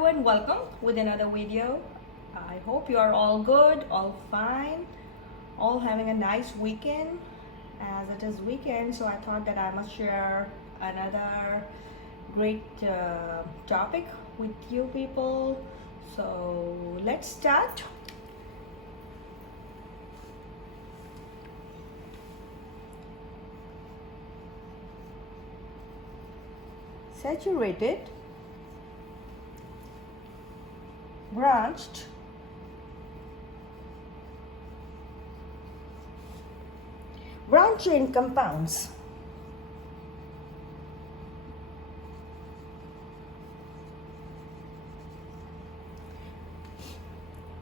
Hello and welcome with another video. I hope you are all good, all fine, all having a nice weekend. As it is weekend, so I thought that I must share another great topic with you people. So let's start. Saturated, branched, branch chain compounds.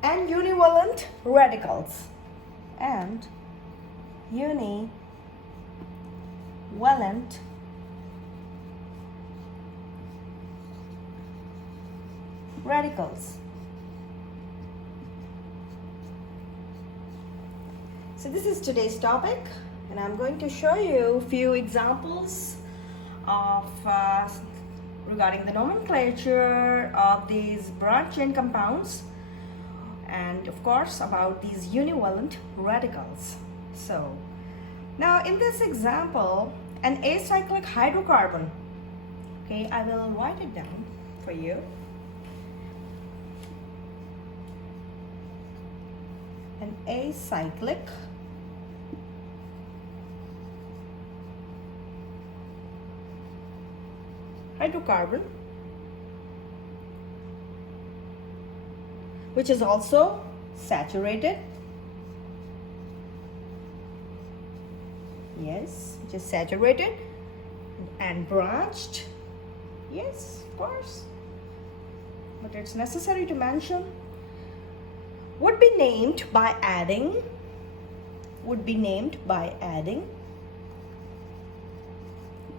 And univalent radicals. And univalent radicals. So this is today's topic, and I'm going to show you a few examples of regarding the nomenclature of these branch chain compounds, and of course about these univalent radicals. So now in this example, an acyclic hydrocarbon, okay, I will write it down for you. An acyclic hydrocarbon, which is also saturated. Yes, which is saturated and branched. Yes, of course. But it's necessary to mention would be named by adding,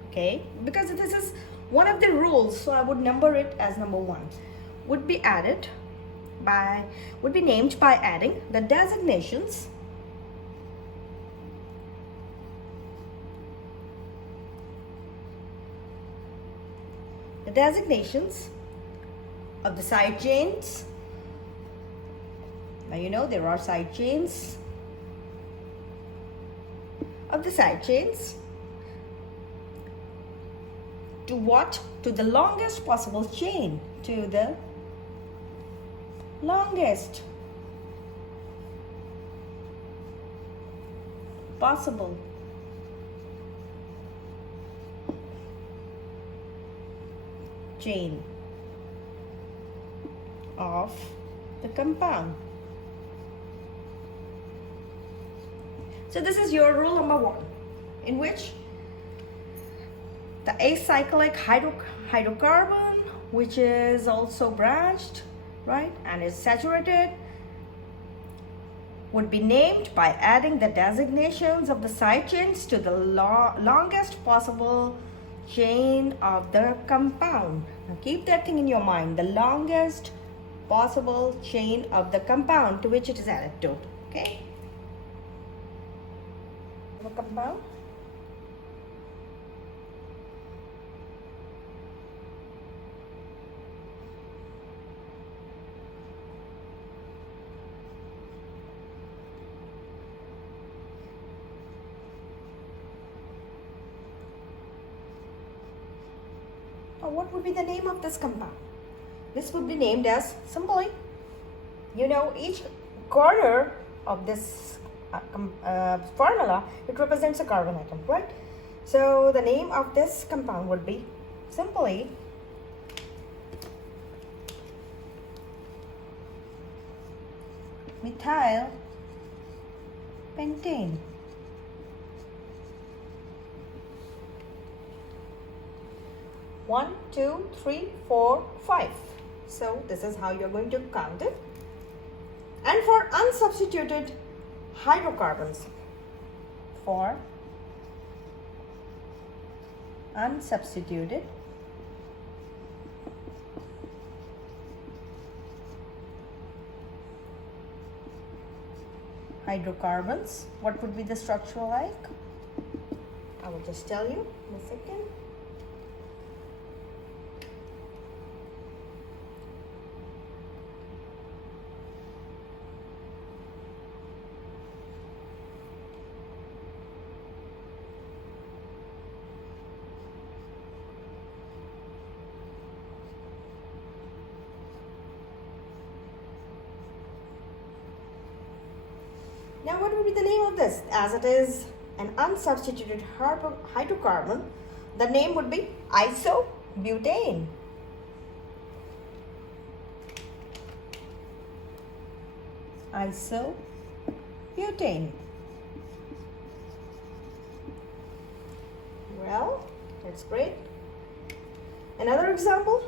okay, because this is one of the rules, so I would number it as number 1. Would be named by adding the designations of the side chains. Now you know there are side chains of the side chains to what? To the longest possible chain, to the longest possible chain of the compound. So this is your rule number 1, in which the acyclic hydrocarbon, which is also branched, right, and is saturated, would be named by adding the designations of the side chains to the longest possible chain of the compound. Now keep that thing in your mind, the longest possible chain of the compound to which it is added to, okay? The compound. Now what would be the name of this compound? This would be named as simply, you know, each corner of this formula, it represents a carbon atom, right? So the name of this compound would be simply methyl pentane. One, two, three, 4, 5. So this is how you're going to count it. And for unsubstituted hydrocarbons, for unsubstituted hydrocarbons, what would be the structure like? I will just tell you in a second. Now what would be the name of this? As it is an unsubstituted hydrocarbon, the name would be isobutane. Isobutane. Well, that's great. Another example,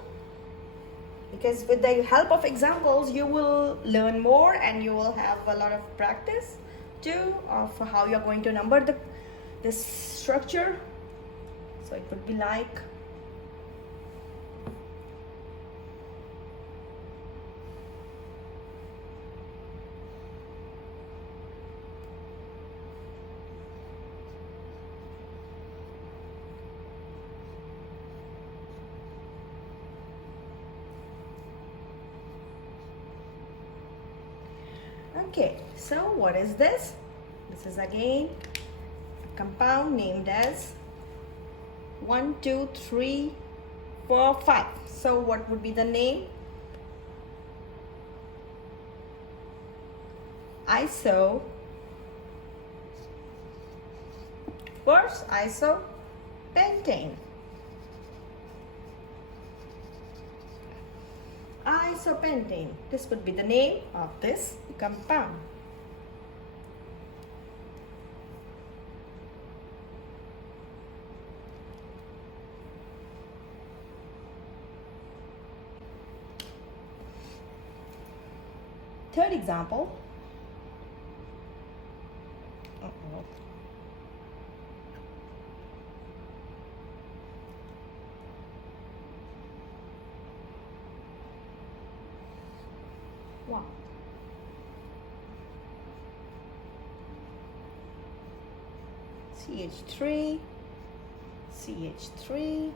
because with the help of examples you will learn more and you will have a lot of practice too of how you're going to number this structure. So it would be like okay, so what is this? This is again a compound named as 1, 2, 3, 4, 5. So what would be the name? Of course, isopentane. Isopentane. This would be the name of this compound. Third example. Wow. CH3, CH3,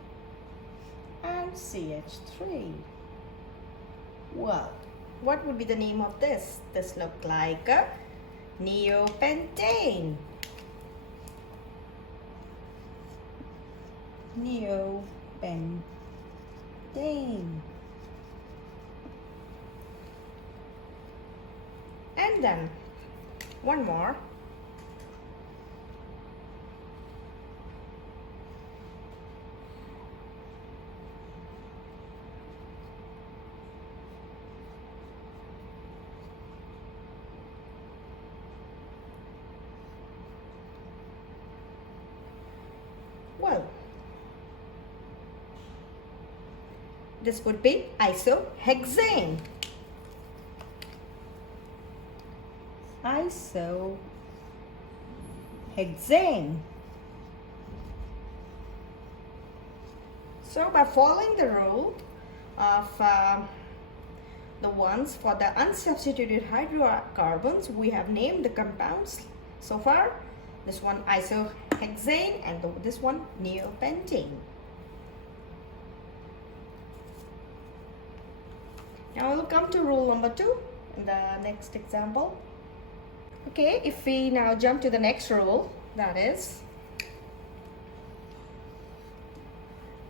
and CH3. Well, what would be the name of this? This looked like a neopentane. Neopentane. And then one more. Well, this would be isohexane. Isohexane. So by following the rule of the ones for the unsubstituted hydrocarbons, we have named the compounds so far. This one isohexane and this one neopentane. Now we'll come to rule number 2 in the next example. Okay, if we now jump to the next rule, that is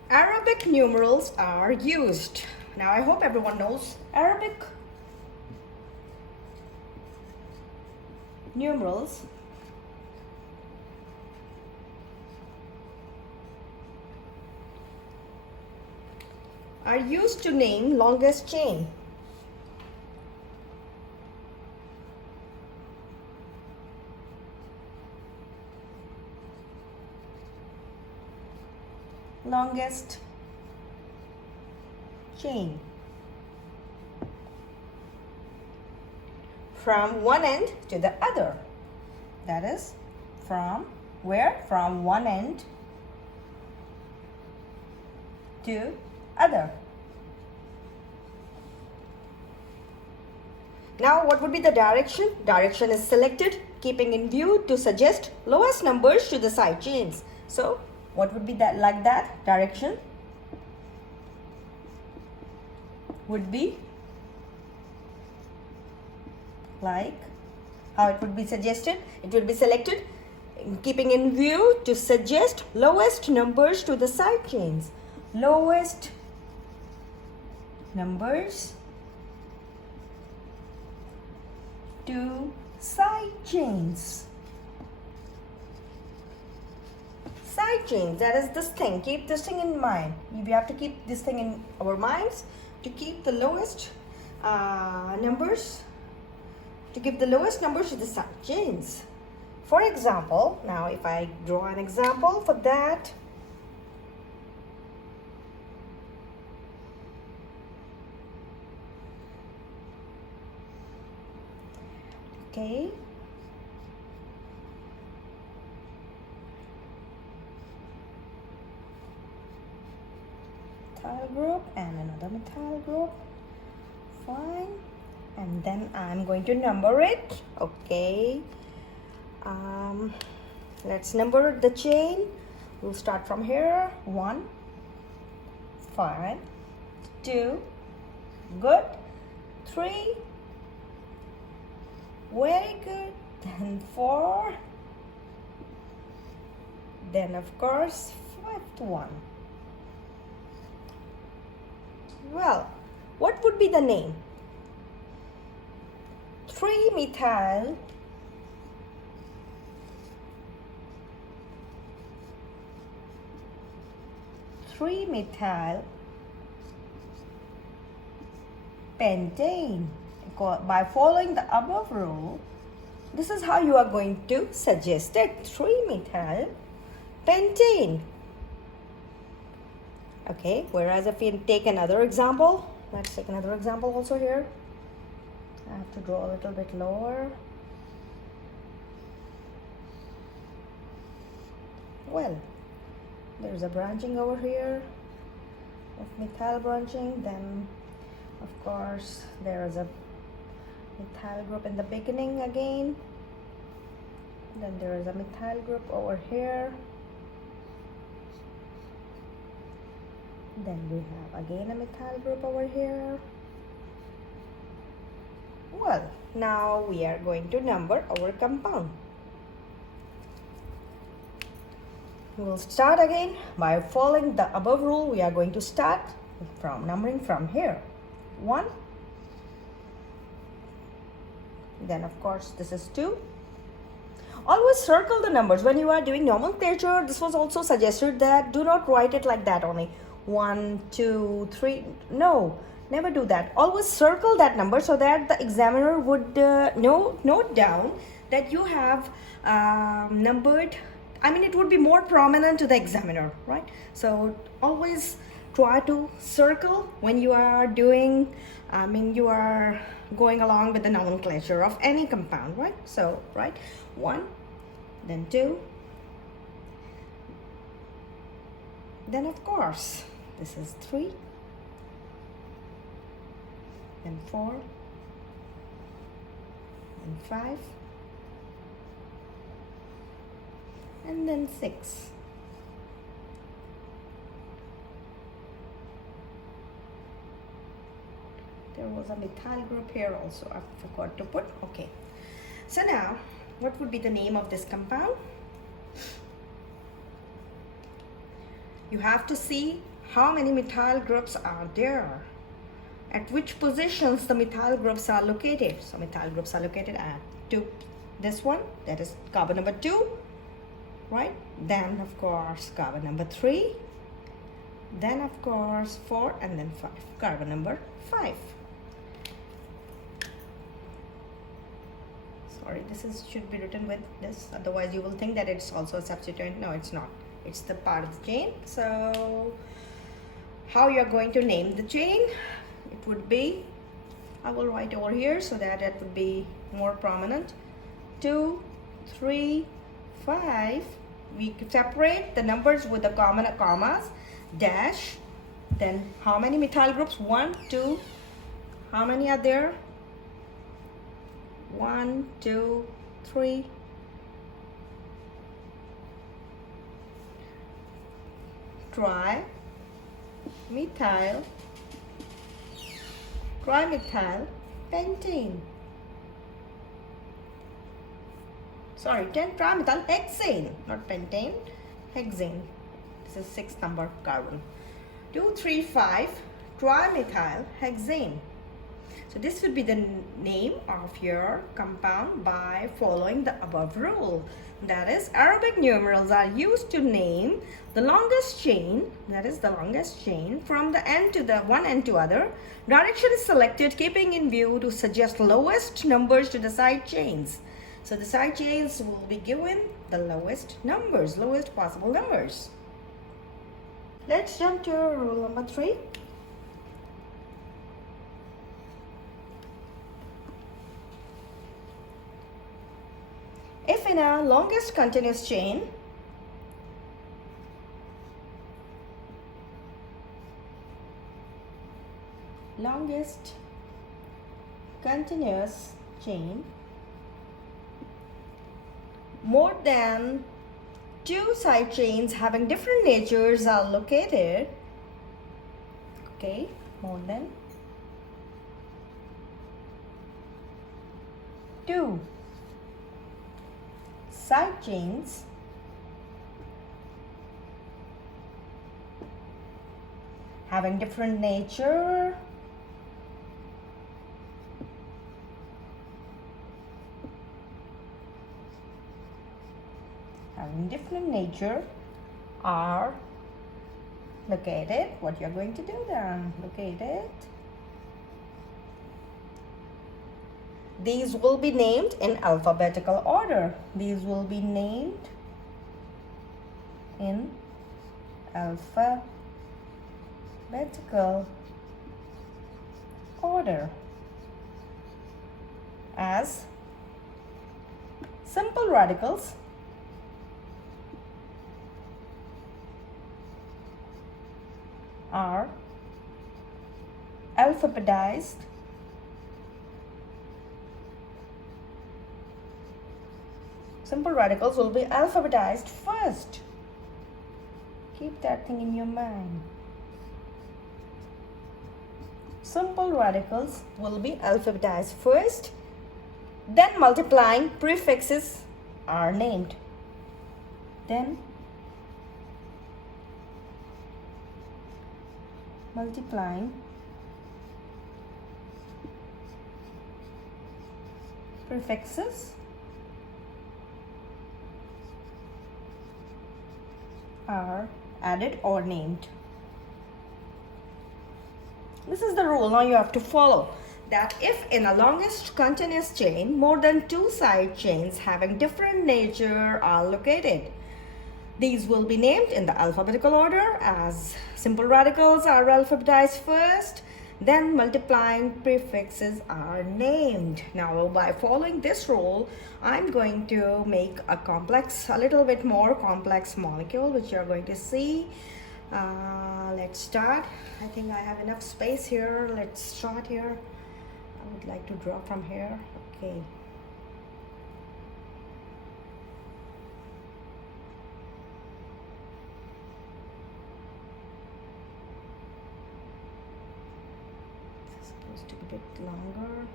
Arabic numerals are used. Now I hope everyone knows Arabic numerals are used to name longest chain. Longest chain from one end to the other. That is from where? From one end to other. Now what would be the direction? Direction is selected keeping in view to suggest lowest numbers to the side chains. So what would be that like that? Direction would be like how it would be suggested. It will be selected keeping in view to suggest lowest numbers to the side chains. Lowest numbers to Side chains. Side chains, that is this thing. Keep this thing in mind. We have to keep this thing in our minds to keep the lowest numbers. To give the lowest numbers to the side chains. For example, now if I draw an example for that. Okay. Methyl group and another methyl group. Fine. And then I'm going to number it. Okay. Let's number the chain. We'll start from here. 1, 5, 2, good, 3, very good, then 4, then of course 5th one. Well, what would be the name? 3-methyl pentane. By following the above rule, this is how you are going to suggest it. 3-methyl pentane. Okay, whereas if we take another example, let's take another example also here. I have to draw a little bit lower. Well, there's a branching over here of methyl branching. Then of course there is a methyl group in the beginning again. Then there is a methyl group over here. Then we have again a methyl group over here. Well, now we are going to number our compound. We will start again by following the above rule. We are going to start from numbering from here. 1. Then of course this is 2. Always circle the numbers. When you are doing nomenclature, this was also suggested that do not write it like that only. 1, 2, 3. No, never do that. Always circle that number so that the examiner would note down that you have numbered. I mean, it would be more prominent to the examiner, right? So always try to circle when you are doing, you are going along with the nomenclature of any compound, right? So, right, 1, then 2, then of course, this is 3, then 4, and 5, and then 6. There was a methyl group here also, I forgot to put. Okay, so now what would be the name of this compound? You have to see how many methyl groups are there, at which positions the methyl groups are located. So methyl groups are located at 2. This one, that is carbon number 2, right? Then of course carbon number 3, then of course 4, and then 5, carbon number 5. Sorry, should be written with this, otherwise you will think that it's also a substituent. No, it's not. It's the part of the chain. So how you are going to name the chain? It would be, I will write over here so that it would be more prominent. 2, 3, 5. We separate the numbers with the commas, dash. Then how many methyl groups? 1, 2. How many are there? 1, 2, 3. Trimethyl pentane. Sorry, trimethyl hexane, not pentane, hexane. This is 6th number carbon. 2, 3, 5, trimethyl hexane. So this would be the name of your compound by following the above rule. That is, Arabic numerals are used to name the longest chain, that is the longest chain, from the end to the one end to other. Direction is selected keeping in view to suggest lowest numbers to the side chains. So the side chains will be given the lowest numbers, lowest possible numbers. Let's jump to rule number 3. If in a longest continuous chain, more than 2 side chains having different natures are located, okay, more than 2 side chains having different nature are located. What you're going to do then? Located. These will be named in alphabetical order. These will be named in alphabetical order as simple radicals, are alphabetized simple radicals will be alphabetized first. Keep that thing in your mind. Simple radicals will be alphabetized first, then multiplying prefixes are named. Then multiplying prefixes are added or named. This is the rule now you have to follow. That if in a longest continuous chain, more than 2 side chains having different nature are located, these will be named in the alphabetical order as simple radicals are alphabetized first, then multiplying prefixes are named. Now by following this rule, I'm going to make a little bit more complex molecule, which you're going to see. Let's start. I think I have enough space here. Let's start here. I would like to draw from here. Okay. It's supposed to be a bit longer.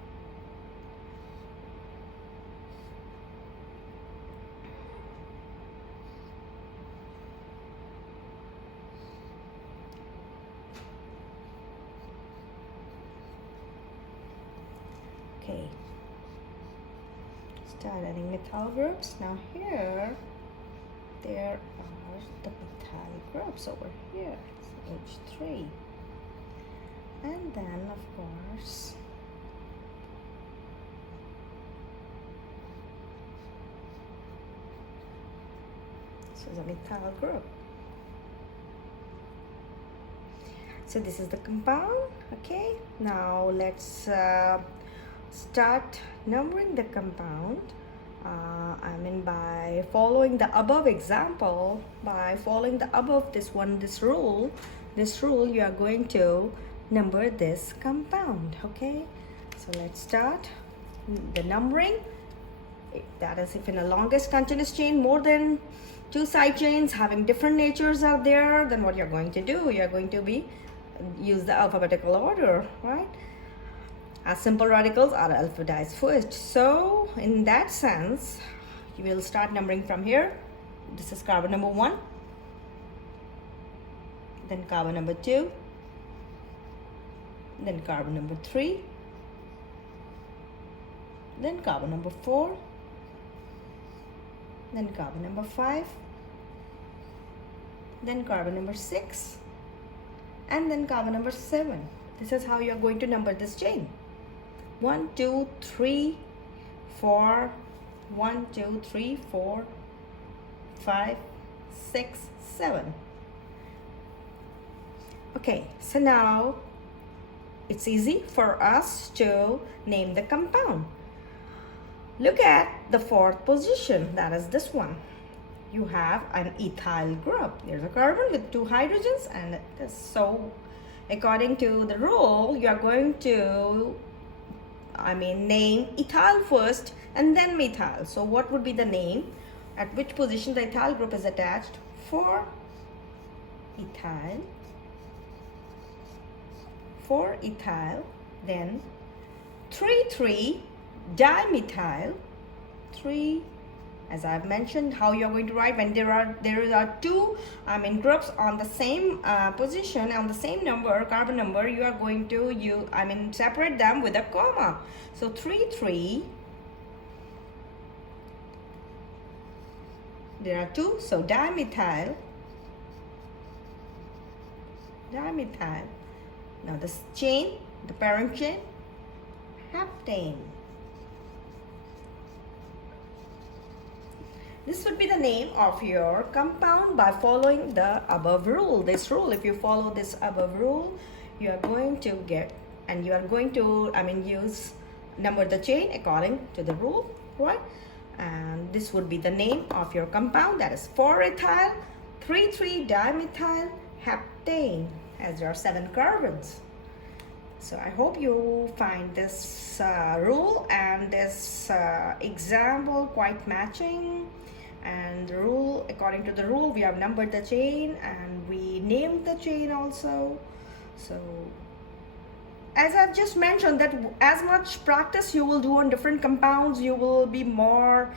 Okay, start adding methyl groups. Now here there are the methyl groups over here. It's H3, and then of course this is a methyl group. So this is the compound. Okay, now let's start numbering the compound. By following the above example, by following the above this rule, you are going to number this compound. Okay, so let's start the numbering. That is, if in a longest continuous chain more than 2 side chains having different natures are there, then what you're going to do, you're going to use the alphabetical order, right? As simple radicals are alphabetized first. So in that sense, you will start numbering from here. This is carbon number 1, then carbon number 2, then carbon number 3, then carbon number 4, then carbon number 5, then carbon number 6, and then carbon number 7. This is how you're going to number this chain. 1, 2, 3, 4, 1, 2, 3, 4, 5, 6, 7. Okay, so now it's easy for us to name the compound. Look at the fourth position, that is this one. You have an ethyl group. There's a carbon with 2 hydrogens, and so according to the rule, you are going to name ethyl first and then methyl. So what would be the name? At which position the ethyl group is attached? 4 ethyl, 4 ethyl, then 3 dimethyl, 3, as I've mentioned how you're going to write when there are two groups on the same position, on the same number, carbon number, you are going to separate them with a comma. So 3 there are 2, so dimethyl. Now this chain, the parent chain, heptane. This would be the name of your compound by following the above rule. This rule, if you follow this above rule, you are going to get, and you are going to number the chain according to the rule, right? And this would be the name of your compound, that is 4 ethyl, 3 dimethyl heptane, as there are 7 carbons. So I hope you find this rule and this example quite matching. And the rule, according to the rule, we have numbered the chain and we named the chain also. So as I've just mentioned, that as much practice you will do on different compounds, you will be more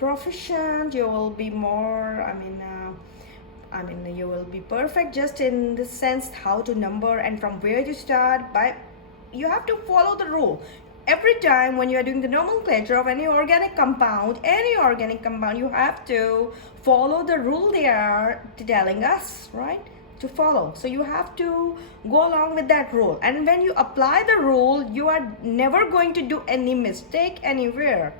proficient, you will be more you will be perfect just in the sense how to number and from where you start. But you have to follow the rule. Every time when you are doing the nomenclature of any organic compound, you have to follow the rule they are telling us, right, to follow. So you have to go along with that rule. And when you apply the rule, you are never going to do any mistake anywhere.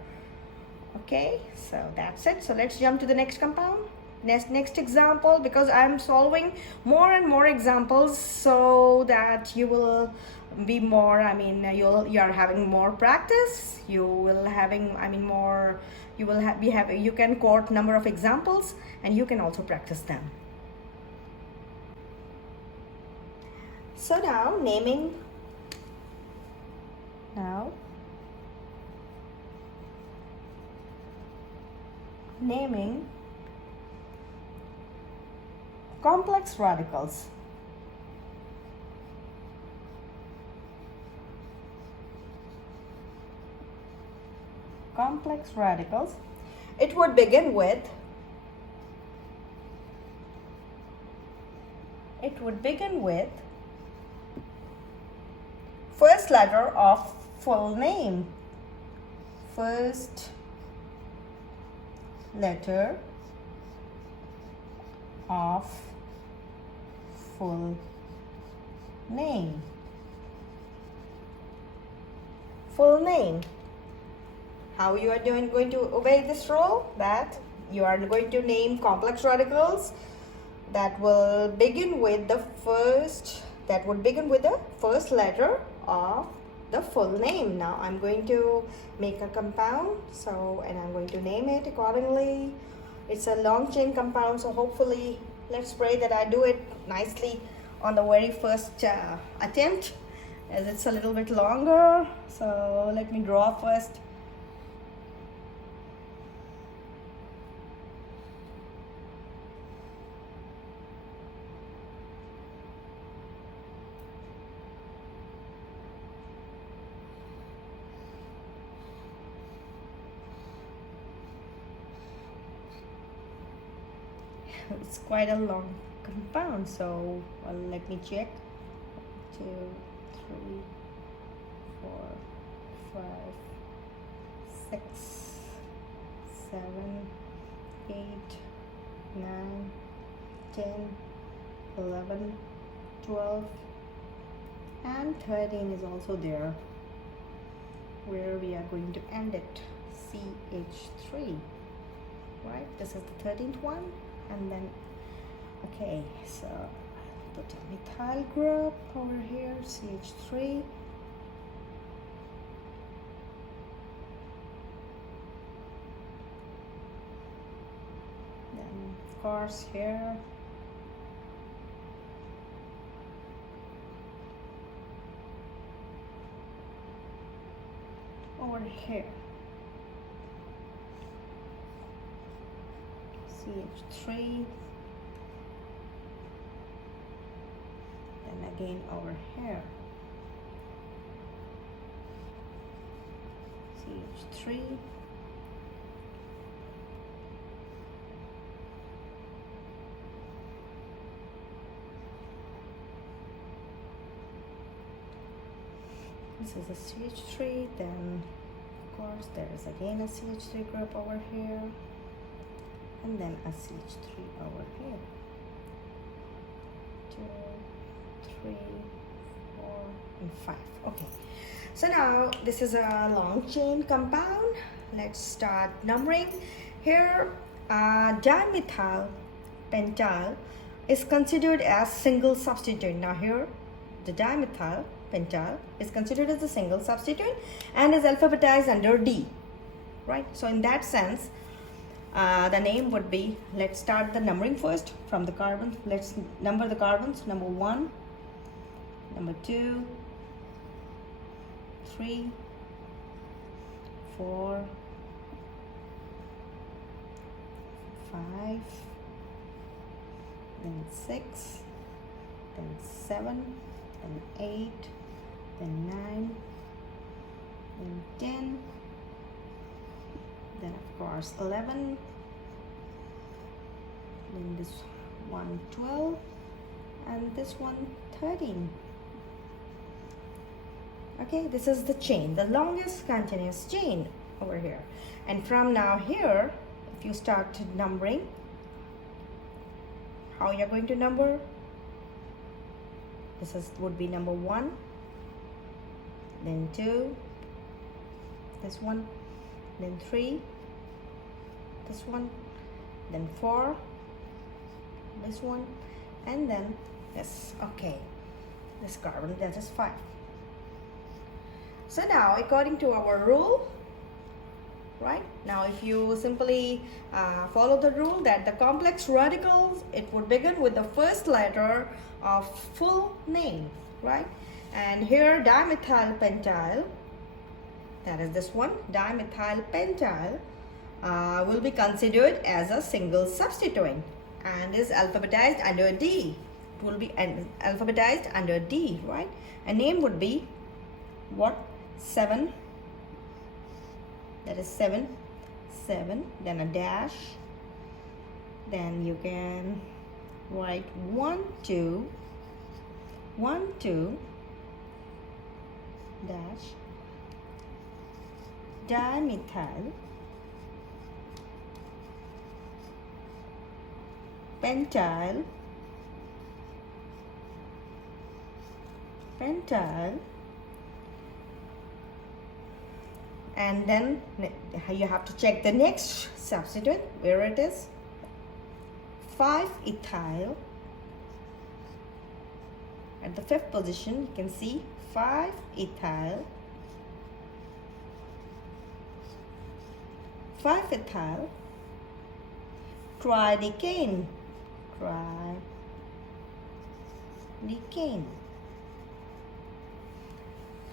Okay, so that's it. So let's jump to the next compound. Next example, because I'm solving more and more examples so that you will be more, you are having more practice. You will having, you can quote number of examples and you can also practice them. So now naming complex radicals. Complex radicals. It would begin with first letter of full name. First letter of full name. Full name. How you are going to obey this rule? That you are going to name complex radicals that will begin with the first letter of the full name. Now I'm going to make a compound, and I'm going to name it accordingly. It's a long chain compound, so hopefully let's pray that I do it nicely on the very first attempt, as it's a little bit longer. So let me draw first. It's quite a long compound, so let me check. 2, 3, 4, 5, 6, 7, 8, 9, 10, 11, 12, and 13 is also there, where we are going to end it, CH3, right? This is the 13th one, and then okay, so I'll put a methyl group over here, CH3. Then of course here over here CH3, then again over here CH3, this is a CH3, then of course there is again a CH3 group over here, and then a CH3 over here. 2, 3, 4, and 5. Okay, so now this is a long chain compound. Let's start numbering. Here dimethyl pentyl is considered as single substituent. Now here the dimethyl pentyl is considered as a single substituent and is alphabetized under D, right? So in that sense, the name would be, let's start the numbering first from the carbons. Let's number the carbons. Number 1, number 2, 3, 4, 5, then 6, then 7, then 8, then 9, then 10, then of course 11, then this one 12, and this one 13. Okay, this is the chain, the longest continuous chain over here. And from now here, if you start numbering, how you're going to number? This would be number 1, then 2, this one, then 3, this one, then 4, this one, and then this. Okay, this carbon, that is 5. So now according to our rule, right, now if you simply follow the rule that the complex radicals, it would begin with the first letter of full name, right? And here dimethyl pentyl, that is this one, dimethyl pentyl will be considered as a single substituent and is alphabetized under D. It will be alphabetized under D, right? A name would be what? 7, that is 7, then a dash, then you can write 1, 2, 1, 2, dash, dimethyl pentyl and then you have to check the next substituent where it is. 5-ethyl. At the 5th position you can see 5-ethyl, 5-ethyl tridecane,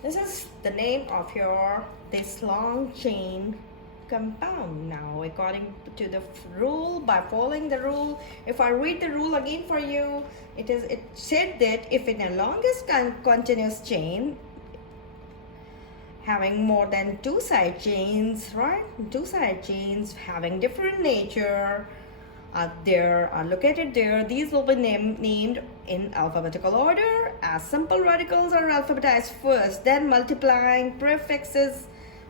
This is the name of this long chain compound. Now according to the rule, by following the rule, if I read the rule again for you, it said that if in a longest continuous chain having more than 2 side chains, right, 2 side chains having different nature are located there, these will be named in alphabetical order, as simple radicals are alphabetized first, then multiplying prefixes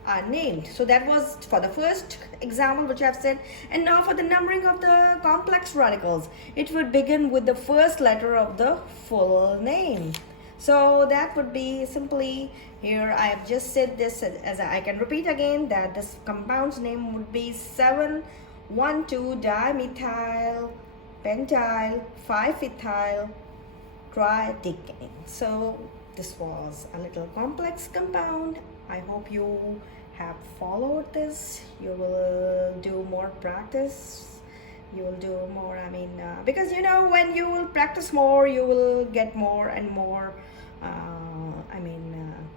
are named. So that was for the first example which I've said. And now for the numbering of the complex radicals, it would begin with the first letter of the full name. So that would be simply, here I have just said this as I can repeat again, that this compound's name would be 7,1,2-dimethyl pentyl 5-ethyl tridecane. So this was a little complex compound. I hope you have followed this. You will do more practice. You will do more, because you know, when you will practice more, you will get more and more.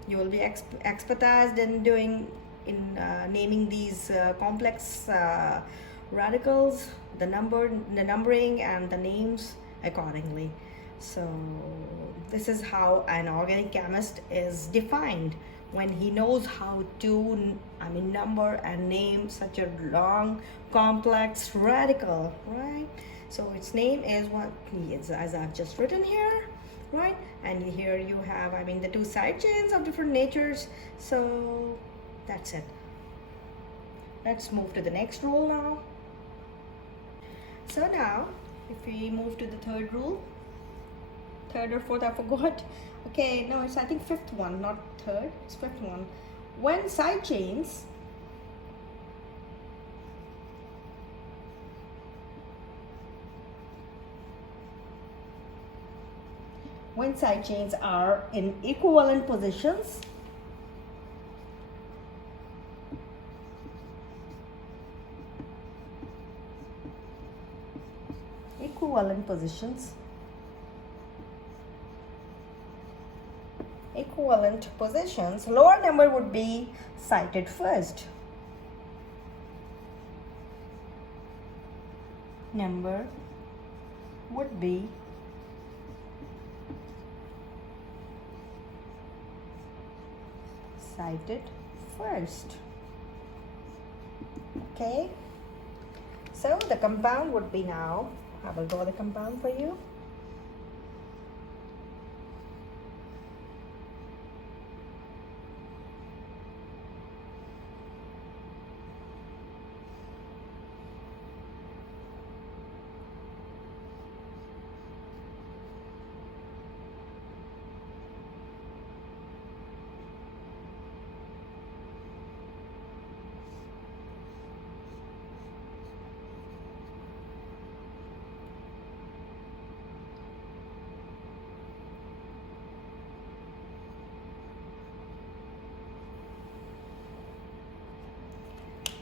You will be expertized in naming these complex radicals, the numbering and the names accordingly. So this is how an organic chemist is defined, when he knows how to number and name such a long complex radical, right? So its name is what is, as I've just written here, right? And here you have the two side chains of different natures. So that's it. Let's move to the next rule now. So now if we move to the third rule, third or fourth, I forgot. Okay, no, it's I think fifth one, not third, it's fifth one. When side chains are in equivalent positions, lower number would be cited first. Number would be cited first. Okay, so the compound would be, now I will draw the compound for you.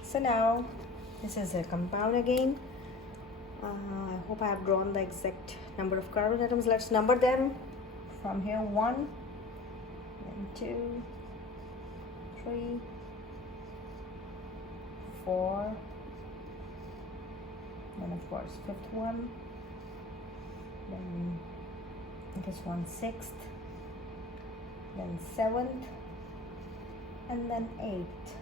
So now this is a compound again. I hope I have drawn the exact number of carbon atoms. Let's number them from here. 1, then 2, 3, 4, then of course fifth one, then this one 6th, then 7th, and then 8th.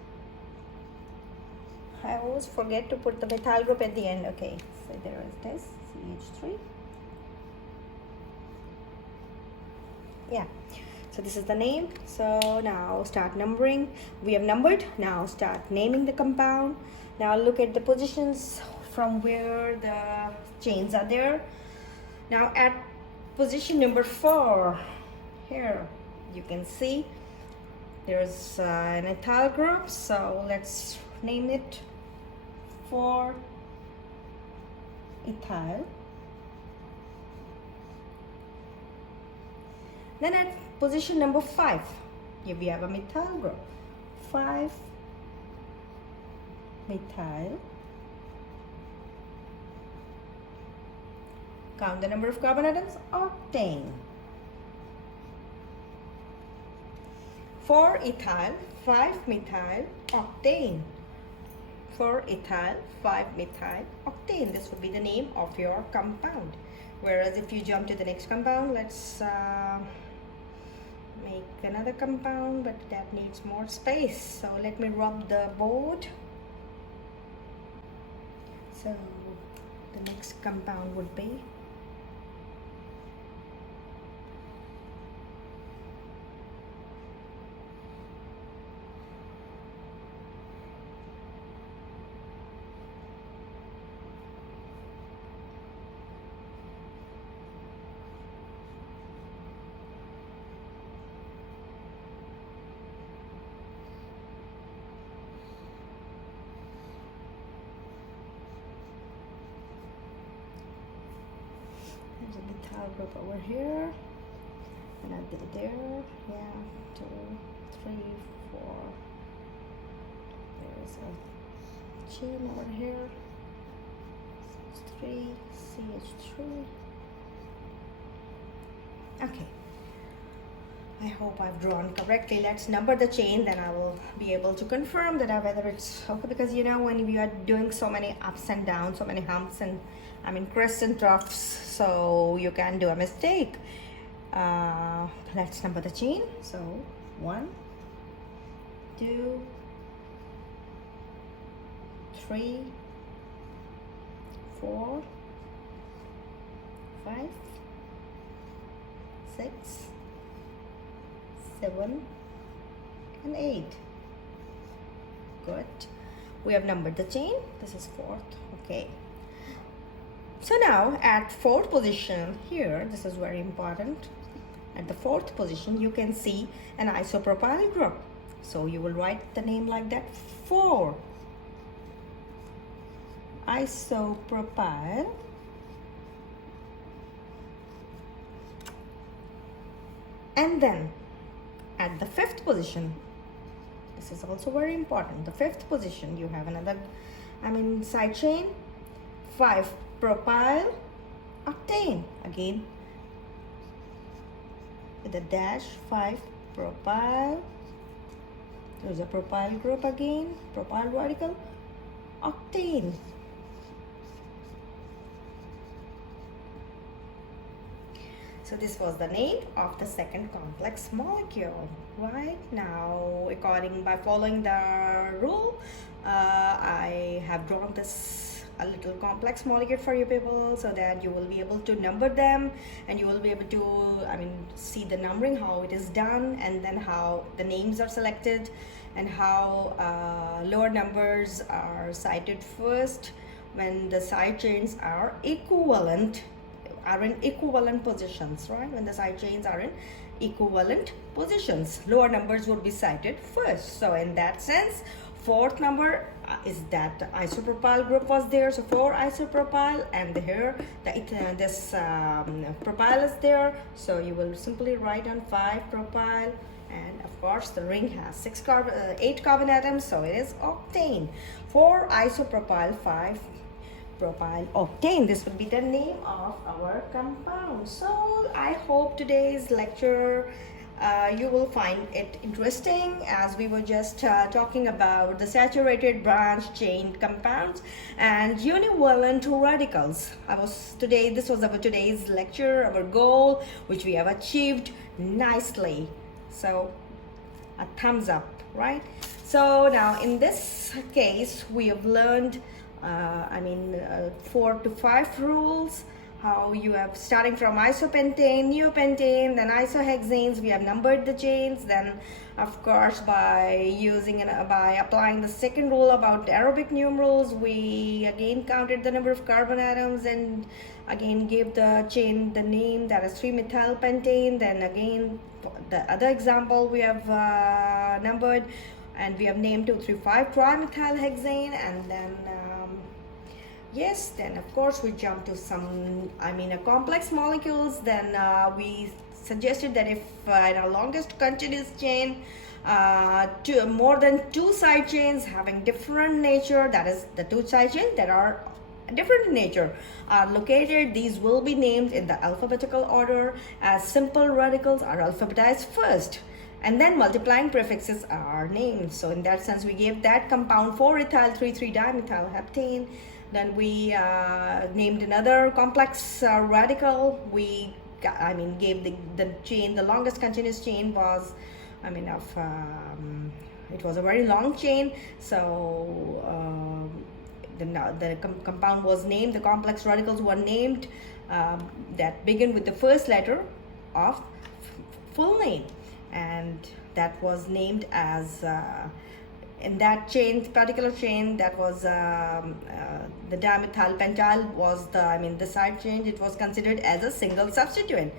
I always forget to put the methyl group at the end. Okay, so there is this CH3. Yeah, so this is the name. So now start numbering. We have numbered. Now start naming the compound. Now look at the positions from where the chains are there. Now at position number 4, here you can see there's an ethyl group. So let's name it 4-ethyl. Then at position number 5, here we have a methyl group, 5-methyl. Count the number of carbon atoms, octane. 4-ethyl, 5-methyl, octane. 4-ethyl, 5-methyl, octane. This would be the name of your compound. Whereas if you jump to the next compound, let's make another compound, but that needs more space. So let me rub the board. So the next compound would be propyl group over here, and I did there. Yeah, 2, 3, 4. There is a chain over here. 3 CH3. Okay, I hope I've drawn correctly. Let's number the chain, then I will be able to confirm that whether it's okay, because you know when we are doing so many ups and downs, so many humps and crests and troughs, so you can do a mistake. Let's number the chain. So 1, 2, 3, 4, 5, 6, 7, and 8. Good. We have numbered the chain. This is 4th. Okay. So now at 4th position here, this is very important. At the 4th position, you can see an isopropyl group. So you will write the name like that: 4 isopropyl and then at the 5th position, this is also very important, the 5th position, you have another side chain, 5 propyl octane, again with a dash, 5 propyl, there's a propyl group again, propyl radical, octane. So this was the name of the second complex molecule. Right now, by following the rule, I have drawn this a little complex molecule for you people, so that you will be able to number them, and you will be able to see the numbering, how it is done, and then how the names are selected, and how lower numbers are cited first when the side chains are in equivalent positions, right? When the side chains are in equivalent positions, lower numbers would be cited first. So in that sense, 4th number is that the isopropyl group was there, so 4 isopropyl, and here this propyl is there, so you will simply write on 5 propyl, and of course the ring has 8 carbon atoms, so it is octane. 4 isopropyl, 5 propyl octane. This will be the name of our compound. So I hope today's lecture you will find it interesting, as we were just talking about the saturated branch chain compounds and univalent radicals. This was our today's lecture, our goal, which we have achieved nicely. So a thumbs up, right? So now in this case, we have learned 4 to 5 rules, how you have starting from isopentane, neopentane, then isohexanes. We have numbered the chains. Then of course by applying the second rule about Arabic numerals, we again counted the number of carbon atoms and again gave the chain the name, that is 3-methylpentane. Then again the other example we have numbered, and we have named 2,3,5 trimethylhexane, and then then of course we jump to some complex molecules. Then we suggested that if in a longest continuous chain, more than 2 side chains having different nature, that is the 2 side chains that are different in nature, are located, these will be named in the alphabetical order, as simple radicals are alphabetized first, and then multiplying prefixes are named. So in that sense, we gave that compound 4-ethyl 3,3-dimethylheptane. Then we named another complex radical. We gave the chain, the longest continuous chain was it was a very long chain, so the compound was named, the complex radicals were named that begin with the first letter of full name, and that was named as in that particular chain, that was the dimethylpentyl was the side chain. It was considered as a single substituent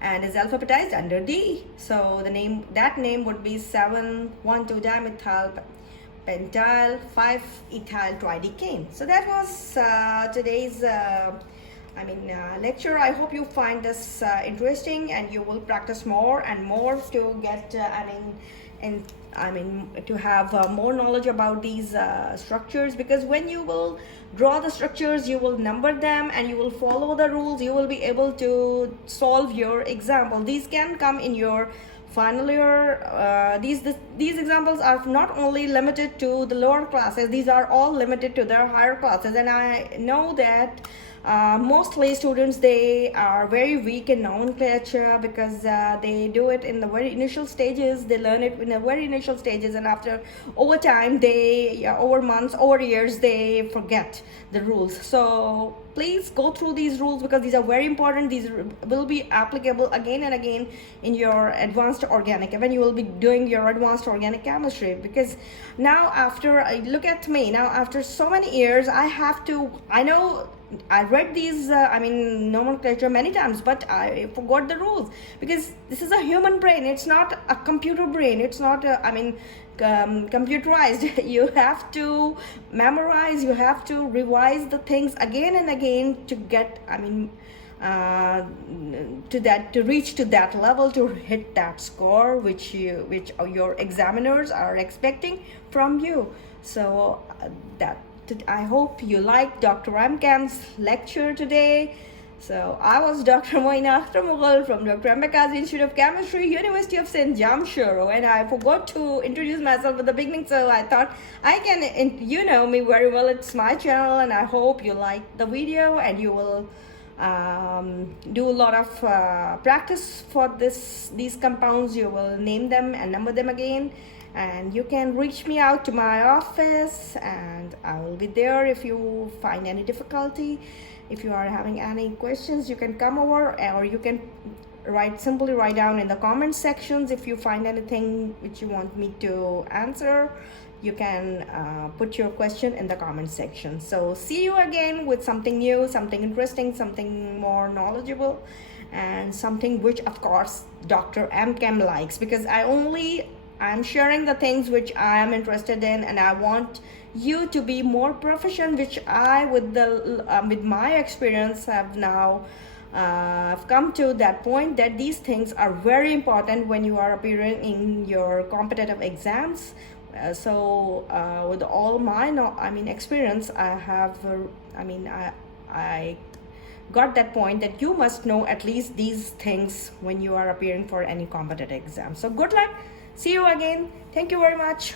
and is alphabetized under D. So that name would be 7,1,2-dimethylpentyl 5-ethyl tridecane. So that was today's lecture. I hope you find this interesting, and you will practice more and more to get to have more knowledge about these structures, because when you will draw the structures, you will number them and you will follow the rules, you will be able to solve your example. These can come in your final year. These examples are not only limited to the lower classes, these are all limited to their higher classes. And I know that mostly students, they are very weak in nomenclature, because they do it in the very initial stages, they learn it in the very initial stages, and after over time, over months, over years, they forget the rules. So please go through these rules, because these are very important. These will be applicable again and again in your advanced organic, when you will be doing your advanced organic chemistry. Because now, after look at me now, after so many years, I know I read these nomenclature many times, but I forgot the rules, because this is a human brain, it's not a computer brain, it's not computerized. You have to memorize, you have to revise the things again and again to get to reach to that level, to hit that score which your examiners are expecting from you. So I hope you liked Dr. Mchem's lecture today. So I was Dr. Moina Mughal from Dr. Mchem's Institute of Chemistry, University of St. Jamshoro, and I forgot to introduce myself at the beginning, so I thought I can, you know me very well, it's my channel, and I hope you liked the video and you will do a lot of practice for these compounds. You will name them and number them again, and you can reach me out to my office, and I will be there if you find any difficulty. If you are having any questions, you can come over, or you can simply write down in the comment sections. If you find anything which you want me to answer, you can put your question in the comment section. So see you again with something new, something interesting, something more knowledgeable, and something which of course Dr. Mchem likes, because I'm sharing the things which I am interested in, and I want you to be more proficient, which I, with my experience, have now I've come to that point that these things are very important when you are appearing in your competitive exams. With all my experience, I got that point that you must know at least these things when you are appearing for any competitive exam. So good luck. See you again. Thank you very much.